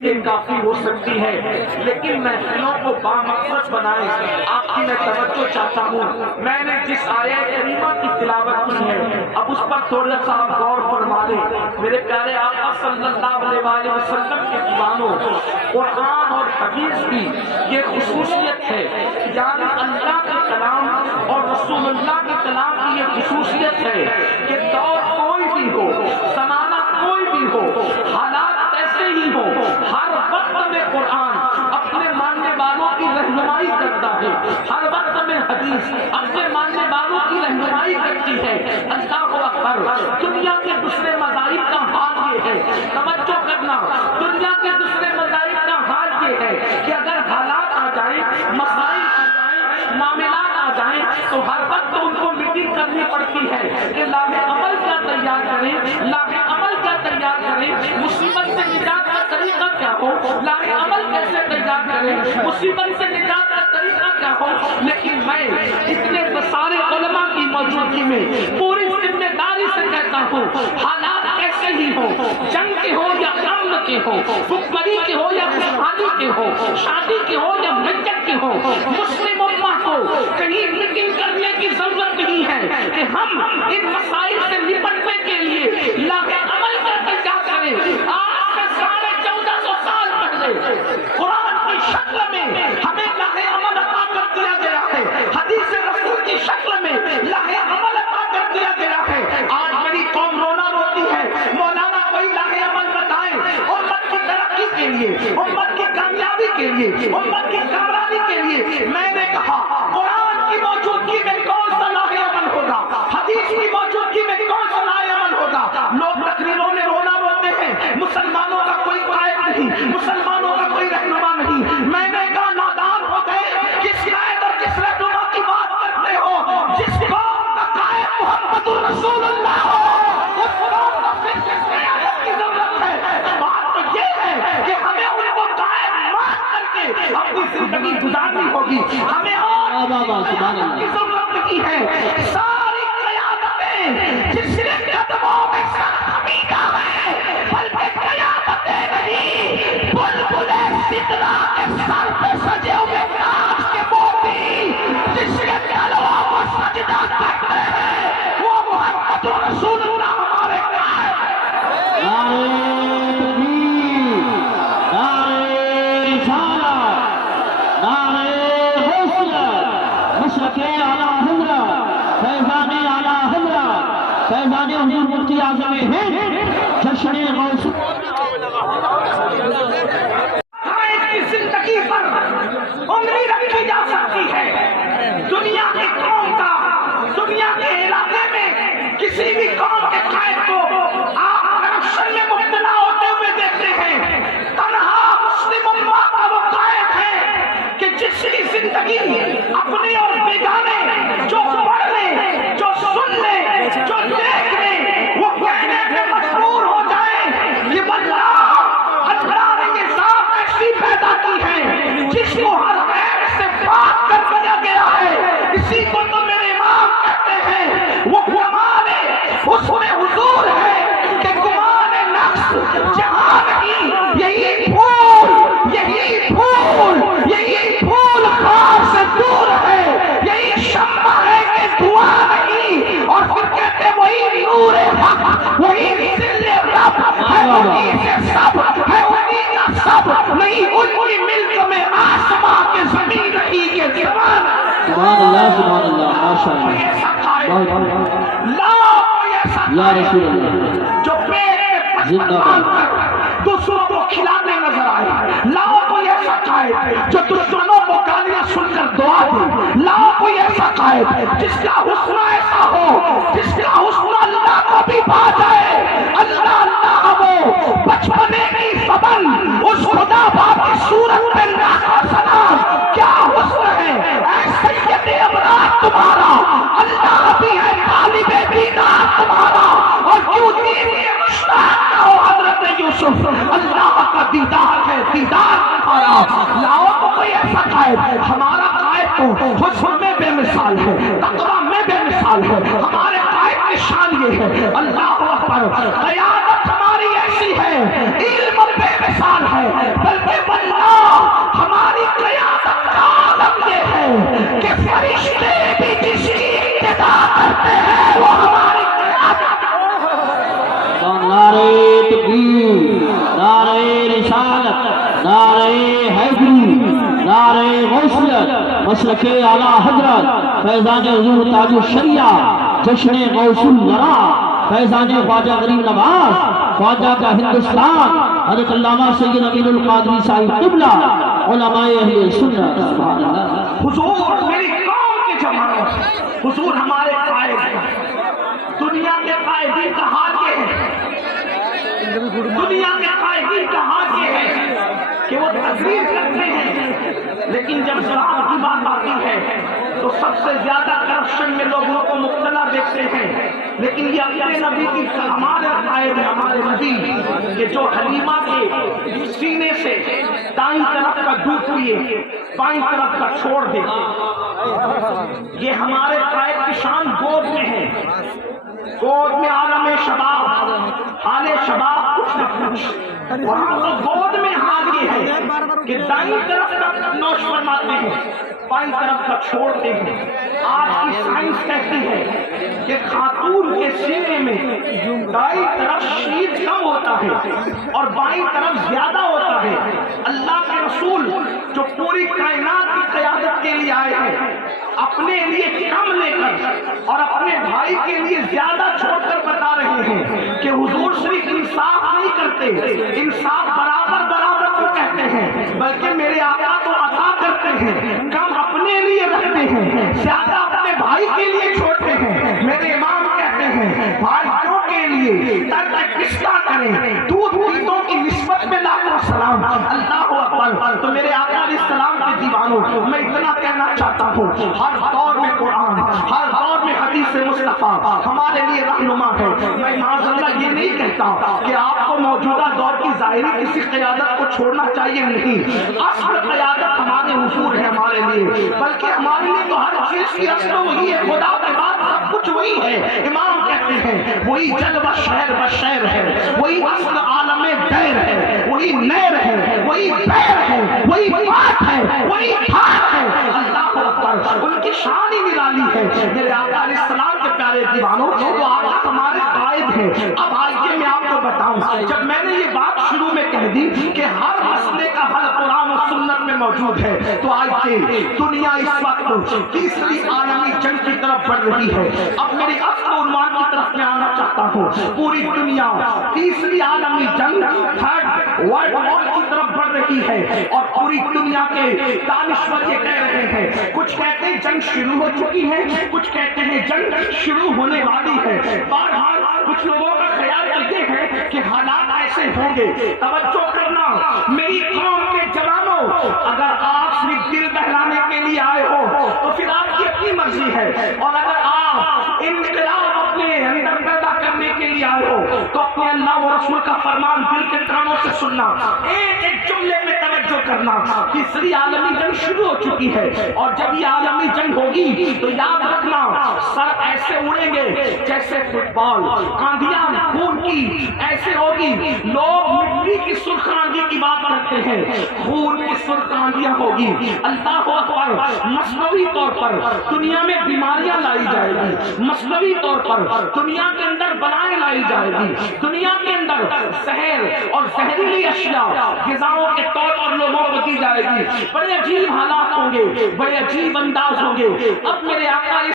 کافی ہو سکتی ہے، لیکن محفلوں کو بامقصد بنائیں۔ آپ کی میں توجہ چاہتا ہوں، میں نے جس آیت کریمہ کی تلاوت کی ہے اب اس پر تھوڑا سا آپ غور فرما لیں۔ میرے پیارے آقا صلی اللہ علیہ وسلم کے دیوانوں، قرآن اور حدیث کی یہ خصوصیت ہے، یعنی اللہ کے کلام اور رسول اللہ کے کلام کی یہ خصوصیت ہے کہ دور کوئی بھی ہو، زمانہ کوئی بھی ہو، حالات ایسے ہی ہو، ہر وقت میں قرآن اپنے ماننے والوں کی رہنمائی کرتا ہے، ہر وقت میں حدیث اپنے ماننے والوں کی رہنمائی کرتی ہے۔ اللہ اکبر! دنیا کے دوسرے مذاہب کا حال یہ ہے، توجہ کرنا، دنیا کے دوسرے مذاہب کا حال یہ ہے کہ اگر حالات آ جائیں، مسائل آ جائیں، معاملات آ جائیں تو ہر وقت ان کو میٹنگ کرنی پڑتی ہے کہ لاہ عمل کیا تیار کریں، لاہ عمل کیا تیار کریں، مصیبت سے نجات کا طریقہ کیا ہو، لاہ عمل کیسے تیار کریں، مصیبت سے نجات کا طریقہ کیا ہو۔ لیکن میں اتنے سارے علماء کی موجودگی میں پوری ذمہ داری سے کہتا ہوں، حالات کیسے ہی ہو، جنگ کے ہو یا امن کے ہو، بھوکمری کے ہو یا خوشحالی کے ہو، شادی کے ہو یا میت کے ہو، مسلم امت کو کہیں میٹنگ کرنے کی ضرورت نہیں ہے کہ ہم ان مسائل سے نپٹنے کے لیے لاہ عمل کا تیار کریں۔ آج سے 1450 سال پہلے قرآن کی شکل میں ہمیں لاہ عمل عطا کر دیا گیا ہے، حدیث رسول کی شکل میں لاہ عمل عطا کر دیا گیا ہے۔ آج میری قوم رونا روتی ہے، مولانا کوئی لاہ عمل بتائیں امت کی ترقی کے لیے، امت کی کامیابی کے لیے، امت کی کامرانی کے لیے۔ میں نے کہا قرآن کی موجودگی میں کون سا لاہ عمل ہوگا، حدیث کی موجودگی میں کون سا لاہ عمل ہوگا۔ لوگ تقریروں میں رونا روتے ہیں، مسلمانوں کا کوئی قائد نہیں، مسلمانوں کا کوئی رہنما نہیں۔ میں نے کہا نادان ہو گئے، کس قائد اور کس رہنما کی بات کرتے ہو؟ جس قوم کا قائد محمد رسول اللہ ہو، اس قوم کو پھر کس قیادت کی ضرورت ہے؟ بات تو یہ ہے کہ ہمیں ان کو قائد مان کر کے اپنی زندگی گزارنی ہوگی، ہمیں اور کی ضرورت نہیں ہے۔ ساری قیادتیں جس کے قدموں میں سر خمیدہ ہے، بلکہ قیادتیں نہیں، بلبلے سدرا کے سر پہ سجے ہوئے تاج کے موتی جس کے گلوں کو سجدہ کرتے ہیں، وہ محمد رسول اللہ ہمارے قائد۔ نعرہ تکبیر، نعرہ رسالت، نعرہ حیثیت، مشرق اعلیٰ حضرت فیضان اعلیٰ حضرت فیضان حضور مفتی اعظم ہند جشن غوث کی زندگی پر انگلی رکھی جا سکتی ہے۔ دنیا کی قوم کا، دنیا کے علاقے میں کسی بھی قوم کے قائد کو آپ کرپشن میں مبتلا ہوتے ہوئے دیکھتے ہیں۔ تنہا مسلم امت کا وہ قائد ہے کہ جس کی زندگی اپنے اور بیگانے جو پڑھ لیں، جو سن لیں، جو دیکھ لیں، وہ کہنے پہ مجبور ہو جائیں کہ اللہ نے یہ ذات ایسی پیدا کی ہے جس کو ہر غیر سے پاک کر دیا گیا ہے۔ اسی کو تو میرے امام کہتے ہیں، وہ کمال حسن حضور ہے کہ کمال نقص جہاں نہیں، یہی پھول، یہی پھول، یہی پھول خار سے دور ہے، یہی شمع ہے کہ دعا نہیں۔ اور پھر کہتے ہیں وہی نور حق، وہی ذل رب ہے، وہی سے سب ہے، وہی کا سب نہیں، ان کی ملک میں آسمان کے زمین رہی کے زمان۔ سبحان اللہ، سبحان اللہ، ماشاءاللہ، لا کوئی ایسا یا رسول اللہ، جو پیٹ میں پتھر باندھ کر دوسروں کو کھلانے نظر آئے۔ لاؤ کوئی ایسا قائد جو دشمنوں کو گالیاں سن کر دعا دے۔ لاؤ کوئی ایسا قائد جس کا حسن ایسا ہو، جس کا حسن اللہ کو بھی پا جائے۔ اللہ اللہ وہ بچپنے کی فبن اس خدا باپ کی صورت میں لاکھ و سلام، کیا حسن ہے اے سید امراض تمہارا، اللہ بھی ہے طالب دیدار تمہارا۔ اور کیوں دین کے مشتاق نہ ہو حضرت یوسف، اللہ کا دیدار ہے، دیدار تمہارا۔ لاؤ تو کوئی ایسا قائد، ہمارا قائد تو حسن میں بے مثال ہے، تقویٰ میں بے مثال ہے۔ ہمارے قائد کی شان یہ ہے، اللہ اکبر، قیادت ہماری ایسی ہے، علم بے مثال مثال ہے، بلکہ واللہ ہماری قیادت کا عالم یہ ہے کہ فرشتے بھی جس کی ابتدا کرتے ہیں وہ ہماری قیادت نعرہ تکبیر، نعرہ رسالت، نعرہ حیدری، نعرہ غوثیت، مسلک اعلیٰ حضرت فیضان حضور تاج الشریعہ، جشن غوث الورا، فیضان خواجہ غریب نواز، خواجہ کا ہندوستان، حضرت علامہ سید امین القادری صاحب قبلہ، علماء اہل سنت، سبحان اللہ۔ حضور میری قوم کے جوانوں، حضور ہمارے قائد ہیں، دنیا کے قائدین کا حال یہ ہے، دنیا کے قائدین کا حال یہ ہے کہ وہ تقریر کرتے ہیں، لیکن جب زراعت کی بات آتی ہے تو سب سے زیادہ کرپشن میں لوگوں کو مبتلا دیکھتے ہیں، لیکن یہ اپنے نبی کی ہمارے قائد ہے، ہمارے نبی کہ جو حلیمہ کے سینے سے دائیں طرف کا دودھ پیے بائیں طرف کا چھوڑ دے، یہ ہمارے قائد کی شان گود میں ہے، گود میں عالم شباب، حال شباب کچھ نہ کچھ، وہاں تو گود میں حال یہ ہے کہ دائیں طرف کا نوش فرماتے ہیں، بائیں طرف کا چھوڑتے ہیں۔ آج کی سائنس کہتی ہے کہ خاتون کے سینے میں دائیں طرف شیر کم ہوتا ہے اور بائیں طرف زیادہ ہوتا ہے۔ اللہ کے رسول جو پوری کائنات کی قیادت کے لیے آئے ہیں، اپنے لیے کم لے کر اور اپنے بھائی کے لیے زیادہ چھوڑ کر بتا رہے ہیں کہ حضور صرف انصاف نہیں کرتے، انصاف برابر برابر کو کہتے ہیں، بلکہ میرے آقا تو عطا کرتے ہیں، کم اپنے لیے رکھتے ہیں، زیادہ اپنے بھائی کے لیے چھوڑتے ہیں۔ میرے امام کہتے ہیں بھائیوں کے لیے درد کشتہ کریں، دودھ پیتوں کی نسبت میں لاکھوں سلام، اللہ اکبر۔ تو میرے آقا علیہ السلام کے دیوانوں، میں اتنا کہنا چاہتا ہوں، ہر دور میں قرآن، ہر دور میں حدیث مصطفیٰ ہمارے لیے رہنما ہے۔ میں معاذ اللہ یہ نہیں کہتا کہ آپ کو موجودہ دور کی ظاہری کسی قیادت کو چھوڑنا چاہیے، نہیں، اصل قیادت ہمارے حضور ہے ہمارے لیے، بلکہ ہمارے لیے تو ہر چیز کی اصل وہی ہے، خدا کے بعد سب کچھ وہی ہے۔ امام کہتے ہیں وہی جل و شہر بشیر ہے، وہی اصل عالم دیر ہے، وہی نیر ہے، وہی بیر ہے، وہی پاک ہے، وہی پاک ہے۔ اللہ اکبر، ان کی شان ہی نرالی ہے۔ میرے آقا علیہ السلام کے پیارے دیوانوں، تو آقا ہمارے قائد ہیں۔ اب آئیے میں آپ کو بتاؤں، جب میں نے یہ بات شروع میں کہہ دی کہ ہر مسئلے کا حل قرآن و سنت میں موجود ہے، تو آئیے دنیا اس وقت تیسری عالمی جنگ کی طرف بڑھ رہی ہے۔ اب میری اصل عنوان کی طرف میں آنا چاہتا ہوں، پوری دنیا تیسری عالمی جنگ، تھرڈ ورلڈ وار کی طرف بڑھ رہی ہے، اور پوری دنیا کے دانشور یہ کہہ رہے ہیں، کچھ کہتے ہیں جنگ شروع ہو چکی ہے، کچھ کہتے ہیں جنگ شروع ہونے والی ہے۔ بہرحال کچھ لوگوں کا خیال یہ ہے کہ حالات ایسے ہوں گے۔ توجہ کرنا میری قوم کے جوانوں، اگر آپ صرف دل بہلانے کے لیے آئے ہو تو پھر آپ کی اپنی مرضی ہے، اور اگر آپ انقلاب اپنے اندر پیدا کرنے کے لیے آئے ہو تو اپنے اللہ و رسول کا فرمان دل کے کانوں سے سننا۔ ایک ایک جملے میں توجہ کرنا، تیسری عالمی جنگ شروع ہو چکی ہے، اور جب یہ عالمی جنگ ہوگی تو یاد رکھنا سر ایسے اڑیں گے جیسے فٹ بال، آندھیاں خون کی ایسے ہوگی۔ لوگ مٹی کی سرخ آندھی کی بات کرتے ہیں، خون کی سرخ آندھیاں ہوگی۔ اللہ اکبر، مصنوعی طور پر دنیا میں بیماریاں لائی جائے گی، مصنوعی طور پر دنیا کے اندر بلائیں لائی جائے گی، دنیا کے اندر زہر اور زہریلی اشیاء غذاؤں کے طور پر لوگوں کو دی جائے گی۔ بڑے عجیب حالات ہوں گے، بڑے عجیب انداز ہوں گے۔ اب میرے آقا علیہ